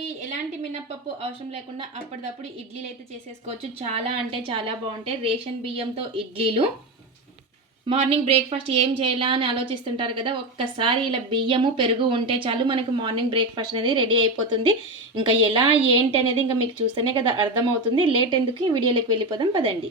అండి ఎలాంటి మినప్పప్పు అవసరం లేకుండా అప్పటిదప్పుడు ఇడ్లీలు అయితే చేసేసుకోవచ్చు. చాలా అంటే చాలా బాగుంటాయి. రేషన్ బియ్యంతో ఇడ్లీలు. మార్నింగ్ బ్రేక్ఫాస్ట్ ఏం చేయాలా అని ఆలోచిస్తుంటారు కదా ఒక్కసారి ఇలా బియ్యము పెరుగు ఉంటే చాలు మనకు మార్నింగ్ బ్రేక్ఫాస్ట్ అనేది రెడీ అయిపోతుంది. ఇంకా ఎలా ఏంటి అనేది ఇంకా మీకు చూస్తేనే కదా అర్థమవుతుంది. లేట్ ఎందుకు? ఈ వీడియోలోకి వెళ్ళిపోదాం పదండి.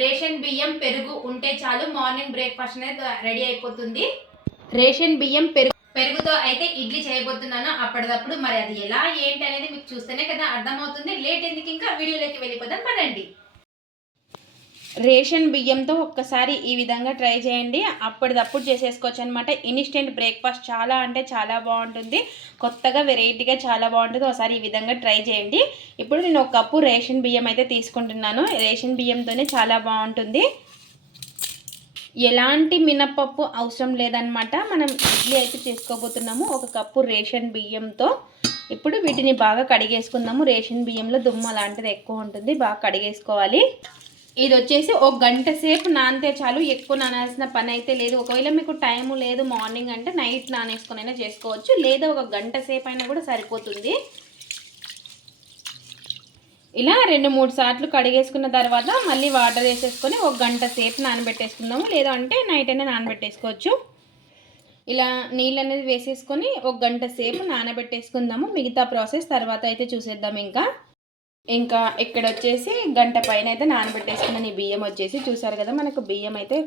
రేషన్ బియ్యం పెరుగు ఉంటే చాలు మార్నింగ్ బ్రేక్ఫాస్ట్ అనేది రెడీ అయిపోతుంది. రేషన్ బియ్యం పెరుగు పెరుగుతో అయితే ఇడ్లీ చేయబోతున్నాను. అప్పటిదప్పుడు మరి అది ఎలా ఏంటి అనేది మీకు చూస్తేనే కదా అర్థమవుతుంది. లేట్ ఎందుకు ఇంకా? వీడియోలోకి వెళ్ళిపోదాం. పదండి. రేషన్ బియ్యంతో ఒక్కసారి ఈ విధంగా ట్రై చేయండి. అప్పటిదప్పుడు చేసేసుకోవచ్చు అనమాట ఇన్స్టెంట్ బ్రేక్ఫాస్ట్ చాలా అంటే చాలా బాగుంటుంది. కొత్తగా వెరైటీగా చాలా బాగుంటుంది. ఒకసారి ఈ విధంగా ట్రై చేయండి. ఇప్పుడు నేను ఒక కప్పు రేషన్ బియ్యం అయితే తీసుకుంటున్నాను. రేషన్ బియ్యంతోనే చాలా బాగుంటుంది. ఎలాంటి మినప్పప్పు అవసరం లేదనమాట మనం ఇడ్లీ అయితే చేసుకోబోతున్నాము. ఒక కప్పు రేషన్ బియ్యంతో. ఇప్పుడు వీటిని బాగా కడిగేసుకుందాము. రేషన్ బియ్యంలో దుమ్ము అలాంటిది ఎక్కువ ఉంటుంది. బాగా కడిగేసుకోవాలి. ఇది వచ్చేసి ఒక గంట సేపు నానితే చాలు. ఎక్కువ నానాల్సిన పని అయితే లేదు. ఒకవేళ మీకు టైం లేదు మార్నింగ్ అంటే నైట్ నానేసుకునైనా చేసుకోవచ్చు. లేదా ఒక గంట సేపు అయినా కూడా సరిపోతుంది. ఇలా రెండు మూడు సార్లు కడిగేసుకున్న తర్వాత మళ్ళీ వాటర్ వేసేసుకొని ఒక గంట సేపు నానబెట్టేసుకుందాము. లేదా అంటే నైట్ అయినా నానబెట్టేసుకోవచ్చు. ఇలా నీళ్ళు అనేది వేసేసుకొని ఒక గంట సేపు నానబెట్టేసుకుందాము. మిగతా ప్రాసెస్ తర్వాత అయితే చూసేద్దాం ఇంకా. ఇంకా ఇక్కడ వచ్చేసి గంట పైన అయితే నానబెట్టేసుకున్నాను ఈ బియ్యం వచ్చేసి చూసారు కదా మనకు బియ్యం అయితే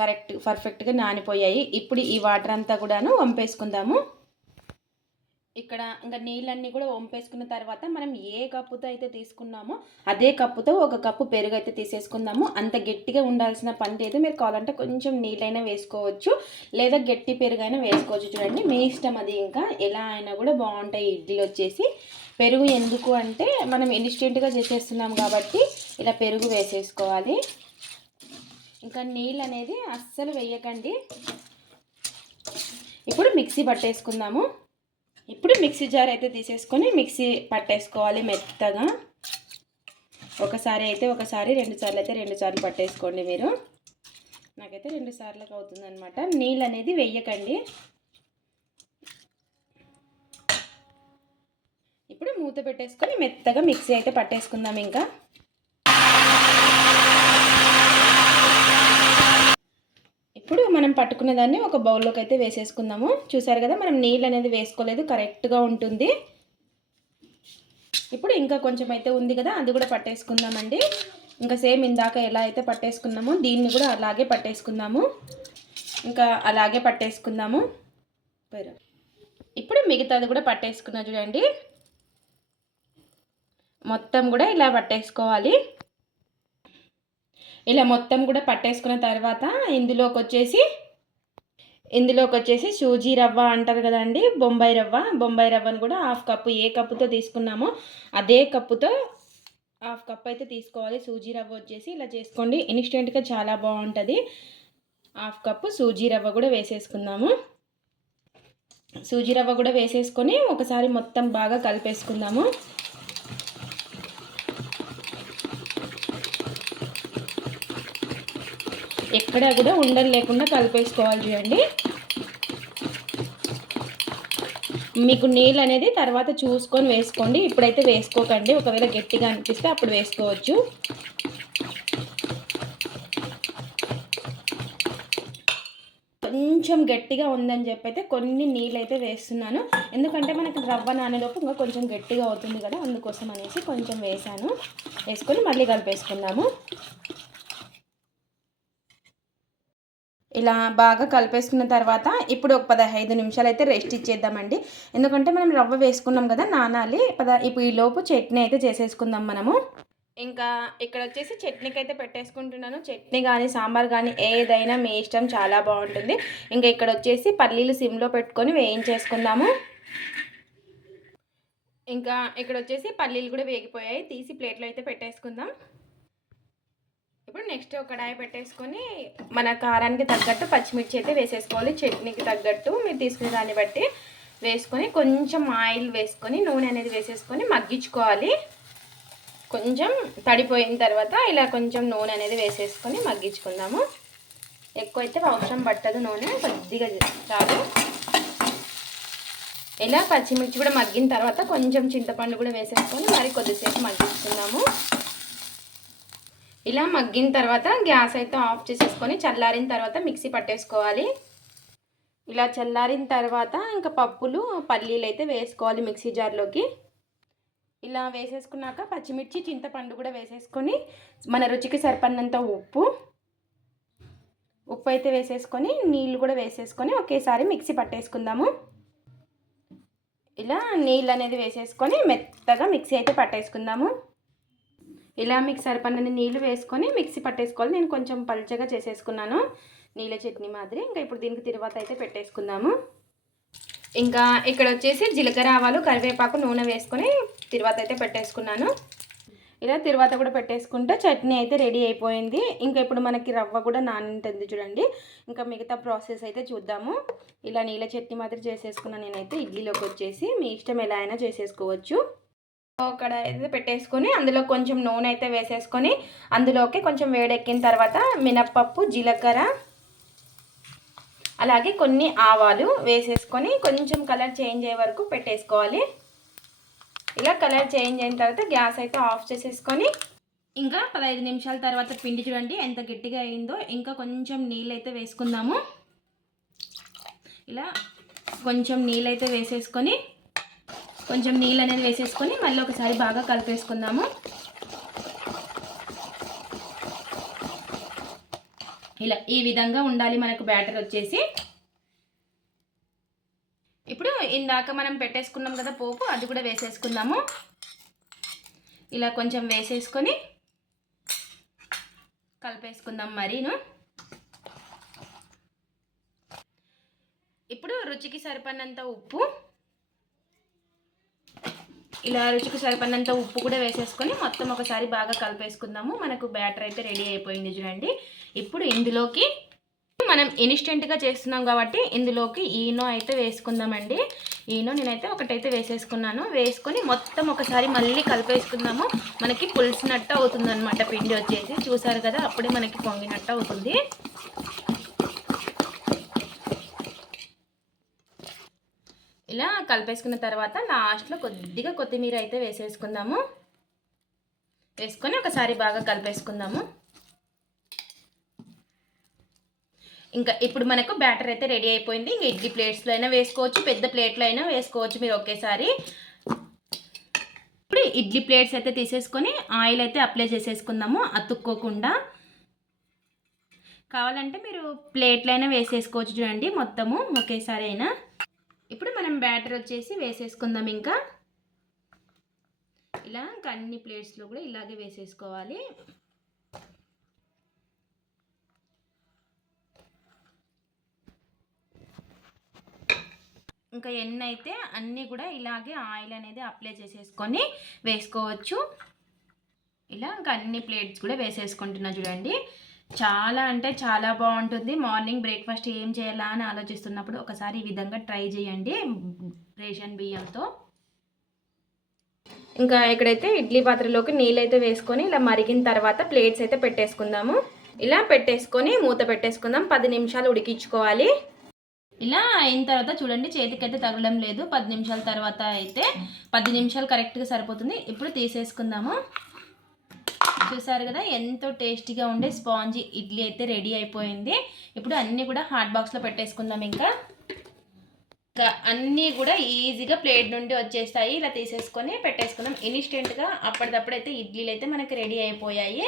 కరెక్ట్ పర్ఫెక్ట్గా నానిపోయాయి. ఇప్పుడు ఈ వాటర్ అంతా కూడాను వంపేసుకుందాము. ఇక్కడ ఇంకా నీళ్ళన్నీ కూడా వంపేసుకున్న తర్వాత మనం ఏ కప్పుతో అయితే తీసుకున్నామో అదే కప్పుతో ఒక కప్పు పెరుగు అయితే తీసేసుకుందాము. అంత గట్టిగా ఉండాల్సిన పని లేదు మీరు కావాలంటే కొంచెం నీళ్ళైనా వేసుకోవచ్చు. లేదా గట్టి పెరుగు అయినా వేసుకోవచ్చు. చూడండి మీ ఇష్టం అది. ఇంకా ఎలా అయినా కూడా బాగుంటాయి. ఇడ్లీలు వచ్చేసి పెరుగు ఎందుకు అంటే మనం ఇన్స్టెంట్గా చేసేస్తున్నాం కాబట్టి ఇలా పెరుగు వేసేసుకోవాలి. ఇంకా నీళ్ళు అనేది అస్సలు వేయకండి. ఇప్పుడు మిక్సీ పట్టేసుకుందాము. ఇప్పుడు మిక్సీ జార్ అయితే తీసేసుకొని మిక్సీ పట్టేసుకోవాలి మెత్తగా. ఒకసారి అయితే ఒకసారి రెండు సార్లు అయితే రెండు సార్లు పట్టేసుకోండి మీరు. నాకైతే రెండు సార్లకు అవుతుందనమాట నీళ్ళు అనేది వెయ్యకండి ఇప్పుడు మూత పెట్టేసుకొని మెత్తగా మిక్సీ అయితే పట్టేసుకుందాం ఇంకా. ఇప్పుడు మనం పట్టుకున్న దాన్ని ఒక బౌల్లోకి అయితే వేసేసుకుందాము. చూసారు కదా మనం నీళ్ళు అనేది వేసుకోలేదు కరెక్ట్గా ఉంటుంది. ఇప్పుడు ఇంకా కొంచెం అయితే ఉంది కదా అది కూడా పట్టేసుకుందామండి. ఇంకా సేమ్ ఇందాక ఎలా అయితే పట్టేసుకున్నామో దీన్ని కూడా అలాగే పట్టేసుకుందాము. ఇంకా అలాగే పట్టేసుకుందాము. ఇప్పుడు మిగతాది కూడా పట్టేసుకున్నా చూడండి. మొత్తం కూడా ఇలా పట్టేసుకోవాలి. ఇలా మొత్తం కూడా పట్టేసుకున్న తర్వాత ఇందులోకి వచ్చేసి ఇందులోకి వచ్చేసి సూజీ రవ్వ అంటారు కదండి బొంబాయి రవ్వ. బొంబాయి రవ్వను కూడా హాఫ్ కప్పు ఏ కప్పుతో తీసుకున్నామో అదే కప్పుతో హాఫ్ కప్ అయితే తీసుకోవాలి. సూజీ రవ్వ వచ్చేసి ఇలా చేసుకోండి. ఇన్స్టెంట్గా చాలా బాగుంటుంది. హాఫ్ కప్పు సూజీ రవ్వ కూడా వేసేసుకుందాము. సూజీ రవ్వ కూడా వేసేసుకొని ఒకసారి మొత్తం బాగా కలిపేసుకుందాము. ఎక్కడ కూడా ఉండలు లేకుండా కలిపేసుకోవాలి చూడండి. మీకు నీళ్ళు అనేది తర్వాత చూసుకొని వేసుకోండి. ఇప్పుడైతే వేసుకోకండి. ఒకవేళ గట్టిగా అనిపిస్తే అప్పుడు వేసుకోవచ్చు. కొంచెం గట్టిగా ఉందని చెప్పి అయితే కొన్ని నీళ్ళు అయితే వేస్తున్నాను. ఎందుకంటే మనకి రవ్వ నానేలోపు ఇంకా కొంచెం గట్టిగా అవుతుంది కదా అందుకోసం అనేసి కొంచెం వేసాను వేసుకొని మళ్ళీ కలిపేసుకున్నాము ఇలా బాగా కలిపేసుకున్న తర్వాత ఇప్పుడు ఒక పదహైదు నిమిషాలు అయితే రెస్ట్ ఇచ్చేద్దామండి. ఎందుకంటే మనం రవ్వ వేసుకున్నాం కదా నానాలి పద ఇప్పుడు ఈ లోపు చట్నీ అయితే చేసేసుకుందాం మనము. ఇంకా ఇక్కడ వచ్చేసి చట్నీకి అయితే పెట్టేసుకుంటున్నాను. చట్నీ కానీ సాంబార్ కానీ ఏదైనా మీ ఇష్టం చాలా బాగుంటుంది. ఇంకా ఇక్కడ వచ్చేసి పల్లీలు సిమ్లో పెట్టుకొని వేయించేసుకుందాము. ఇంకా ఇక్కడ వచ్చేసి పల్లీలు కూడా వేగిపోయాయి. తీసి ప్లేట్లో అయితే పెట్టేసుకుందాం. ఇప్పుడు నెక్స్ట్ ఒక కడాయి పెట్టేసుకొని మన కారానికి తగ్గట్టు పచ్చిమిర్చి అయితే వేసేసుకోవాలి చట్నీకి తగ్గట్టు. మీరు తీసుకునే దాన్ని బట్టి వేసుకొని కొంచెం ఆయిల్ వేసుకొని నూనె అనేది వేసేసుకొని మగ్గించుకోవాలి. కొంచెం తడిపోయిన తర్వాత ఇలా కొంచెం నూనె అనేది వేసేసుకొని మగ్గించుకుందాము. ఎక్కువ అయితే అవసరం పట్టదు నూనె కొద్దిగా చాలు ఇలా పచ్చిమిర్చి కూడా మగ్గిన తర్వాత కొంచెం చింతపండు కూడా వేసేసుకొని మరి కొద్దిసేపు మగ్గించుకుందాము. ఇలా మగ్గిన తర్వాత గ్యాస్ అయితే ఆఫ్ చేసేసుకొని చల్లారిన తర్వాత మిక్సీ పట్టేసుకోవాలి. ఇలా చల్లారిన తర్వాత ఇంకా పప్పులు పల్లీలు అయితే వేసుకోవాలి మిక్సీ జార్లోకి. ఇలా వేసేసుకున్నాక పచ్చిమిర్చి చింతపండు కూడా వేసేసుకొని మన రుచికి సరిపడినంత ఉప్పు. ఉప్పు అయితే వేసేసుకొని నీళ్ళు కూడా వేసేసుకొని ఒకేసారి మిక్సీ పట్టేసుకుందాము. ఇలా నీళ్ళు అనేది వేసేసుకొని మెత్తగా మిక్సీ అయితే పట్టేసుకుందాము. ఇలా మీకు సరిపడిన నీళ్ళు వేసుకొని మిక్సీ పట్టేసుకోవాలి. నేను కొంచెం పల్చగా చేసేసుకున్నాను. నీళ్ళ చట్నీ మాదిరి. ఇంకా ఇప్పుడు దీనికి తిరువాత అయితే పెట్టేసుకుందాము. ఇంకా ఇక్కడ వచ్చేసి జీలకర్ర ఆవాలు కరివేపాకు నూనె వేసుకొని తిరువాత అయితే పెట్టేసుకున్నాను. ఇలా తర్వాత కూడా పెట్టేసుకుంటే చట్నీ అయితే రెడీ అయిపోయింది. ఇంకా ఇప్పుడు మనకి రవ్వ కూడా నానింటుంది చూడండి. ఇంకా మిగతా ప్రాసెస్ అయితే చూద్దాము. ఇలా నీళ్ళ చట్నీ మాదిరి చేసేసుకున్నాను నేనైతే ఇడ్లీలోకి వచ్చేసి మీ ఇష్టం ఎలా అయినా చేసేసుకోవచ్చు. అక్కడ అయితే పెట్టేసుకొని అందులో కొంచెం నూనె అయితే వేసేసుకొని అందులోకి కొంచెం వేడెక్కిన తర్వాత మినప్పప్పు జీలకర్ర అలాగే కొన్ని ఆవాలు వేసేసుకొని కొంచెం కలర్ చేంజ్ అయ్యే వరకు పెట్టేసుకోవాలి. ఇలా కలర్ చేంజ్ అయిన తర్వాత గ్యాస్ అయితే ఆఫ్ చేసేసుకొని ఇంకా పదహైదు నిమిషాల తర్వాత పిండి చూడండి ఎంత గట్టిగా అయిందో. ఇంకా కొంచెం నీళ్ళు అయితే వేసుకుందాము. ఇలా కొంచెం నీళ్ళు అయితే వేసేసుకొని కొంచెం నీళ్ళు అనేది వేసేసుకొని మళ్ళీ ఒకసారి బాగా కలిపేసుకుందాము. ఇలా ఈ విధంగా ఉండాలి మనకు బ్యాటర్ వచ్చేసి. ఇప్పుడు ఇందాక మనం పెట్టేసుకున్నాం కదా పోపు అది కూడా వేసేసుకుందాము. ఇలా కొంచెం వేసేసుకొని కలిపేసుకుందాం మరీను. ఇప్పుడు రుచికి సరిపడినంత ఉప్పు ఇలా రుచికి సరిపడినంత ఉప్పు కూడా వేసేసుకొని మొత్తం ఒకసారి బాగా కలిపేసుకుందాము. మనకు బ్యాటర్ అయితే రెడీ అయిపోయింది చూడండి. ఇప్పుడు ఇందులోకి మనం ఇన్స్టెంట్గా చేస్తున్నాం కాబట్టి ఇందులోకి ఈనో అయితే వేసుకుందామండి. ఈనో నేనైతే ఒకటైతే వేసేసుకున్నాను. వేసుకొని మొత్తం ఒకసారి మళ్ళీ కలిపేసుకుందాము. మనకి పులిసినట్టు అవుతుంది అనమాట పిండి వచ్చేసి చూసారు కదా అప్పుడే మనకి పొంగినట్టు అవుతుంది ఇలా కలిపేసుకున్న తర్వాత లాస్ట్లో కొద్దిగా కొత్తిమీర అయితే వేసేసుకుందాము. వేసుకొని ఒకసారి బాగా కలిపేసుకుందాము. ఇంకా ఇప్పుడు మనకు బ్యాటర్ అయితే రెడీ అయిపోయింది. ఇంకా ఇడ్లీ ప్లేట్స్లో అయినా వేసుకోవచ్చు పెద్ద ప్లేట్లో అయినా వేసుకోవచ్చు మీరు ఒకేసారి. ఇప్పుడు ఇడ్లీ ప్లేట్స్ అయితే తీసేసుకొని ఆయిల్ అయితే అప్లై చేసేసుకుందాము అతుక్కోకుండా. కావాలంటే మీరు ప్లేట్లో అయినా వేసేసుకోవచ్చు చూడండి మొత్తము ఒకేసారి అయినా. ఇప్పుడు మనం బ్యాటర్ వచ్చేసి వేసేసుకుందాం ఇంకా. ఇలా ఇంకా అన్ని ప్లేట్స్లో కూడా ఇలాగే వేసేసుకోవాలి. ఇంకా ఎన్ని అయితే అన్నీ కూడా ఇలాగే ఆయిల్ అనేది అప్లై చేసేసుకొని వేసుకోవచ్చు. ఇలా ఇంకా అన్ని ప్లేట్స్ కూడా వేసేసుకుంటున్నా చూడండి. చాలా అంటే చాలా బాగుంటుంది. మార్నింగ్ బ్రేక్ఫాస్ట్ ఏం చేయాలా అని ఆలోచిస్తున్నప్పుడు ఒకసారి ఈ విధంగా ట్రై చేయండి రేషన్ బియ్యంతో. ఇంకా ఇక్కడైతే ఇడ్లీ పాత్రలోకి నీళ్ళు అయితే వేసుకొని ఇలా మరిగిన తర్వాత ప్లేట్స్ అయితే పెట్టేసుకుందాము. ఇలా పెట్టేసుకొని మూత పెట్టేసుకుందాం. పది నిమిషాలు ఉడికించుకోవాలి. ఇలా అయిన తర్వాత చూడండి చేతికి అయితే తగలడం లేదు. పది నిమిషాల తర్వాత అయితే పది నిమిషాలు కరెక్ట్గా సరిపోతుంది. ఇప్పుడు తీసేసుకుందాము. చూసారు కదా ఎంతో టేస్టీగా ఉండే స్పాంజీ ఇడ్లీ అయితే రెడీ అయిపోయింది. ఇప్పుడు అన్నీ కూడా హాట్ బాక్స్లో పెట్టేసుకుందాం ఇంకా. ఇంకా అన్నీ కూడా ఈజీగా ప్లేట్ నుండి వచ్చేస్తాయి. ఇలా తీసేసుకొని పెట్టేసుకుందాం. ఇన్స్టెంట్గా అప్పటిదప్పుడు అయితే ఇడ్లీలు అయితే మనకి రెడీ అయిపోయాయి.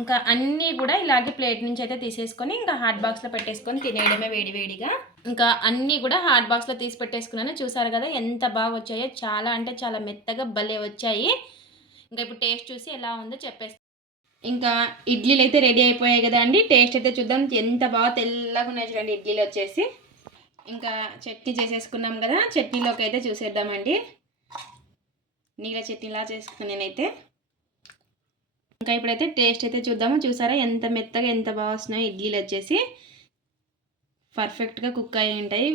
ఇంకా అన్నీ కూడా ఇలాగే ప్లేట్ నుంచి అయితే తీసేసుకొని ఇంకా హాట్ బాక్స్లో పెట్టేసుకొని తినేయడమే వేడివేడిగా ఇంకా అన్నీ కూడా హాట్ బాక్స్లో తీసి పెట్టేసుకున్నాను. చూసారు కదా ఎంత బాగా వచ్చాయో. చాలా అంటే చాలా మెత్తగా భలే వచ్చాయి. ఇంకా ఇప్పుడు టేస్ట్ చూసి ఎలా ఉందో చెప్పేస్తాను ఇంకా ఇడ్లీలు అయితే రెడీ అయిపోయాయి కదా అండి. టేస్ట్ అయితే చూద్దాం. ఎంత బాగా తెల్లగా ఉన్నాయి చూడండి ఇడ్లీలు వచ్చేసి. ఇంకా చట్నీ చేసేసుకున్నాం కదా. చట్నీలోకి అయితే చూసేద్దామండి. నీళ్ళ చట్నీలా చేసుకుని నేనైతే. ఇంకా ఇప్పుడైతే టేస్ట్ అయితే చూద్దాము. చూసారా ఎంత మెత్తగా ఎంత బాగా వస్తున్నాయో ఇడ్లీలు వచ్చేసి. పర్ఫెక్ట్గా కుక్ అయి ఉంటాయి.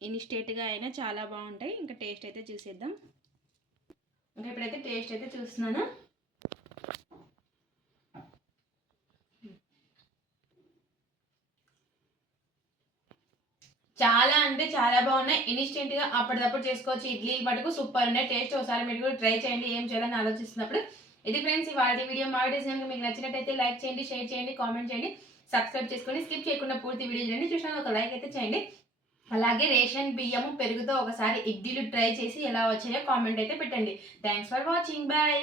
ఇన్స్టేట్గా అయినా చాలా బాగుంటాయి. ఇంకా టేస్ట్ అయితే చూసేద్దాం. ఇంకా ఇప్పుడైతే టేస్ట్ అయితే చూస్తున్నాను. చాలా అంటే చాలా బాగున్నాయి. ఇన్స్టెంట్గా అప్పటిదప్పుడు చేసుకోవచ్చు. ఇడ్లీ మటుకు సూపర్ ఉన్నాయి. టేస్ట్ ఒకసారి మీరు కూడా ట్రై చేయండి. ఏం చేయాలని ఆలోచిస్తున్నప్పుడు. ఇది ఫ్రెండ్స్ ఇవాళ వీడియో మా వీడియోస్ కనుక మీకు నచ్చినట్టయితే లైక్ చేయండి షేర్ చేయండి కామెంట్ చేయండి. సబ్స్క్రైబ్ చేసుకొని స్కిప్ చేయకుండా పూర్తి వీడియో చేయండి చూసినా ఒక లైక్ అయితే చేయండి. అలాగే రేషన్ బియ్యము పెరుగుతో ఒకసారి ఇడ్లీలు ట్రై చేసి ఎలా వచ్చాయో కామెంట్ అయితే పెట్టండి. Thanks for watching bye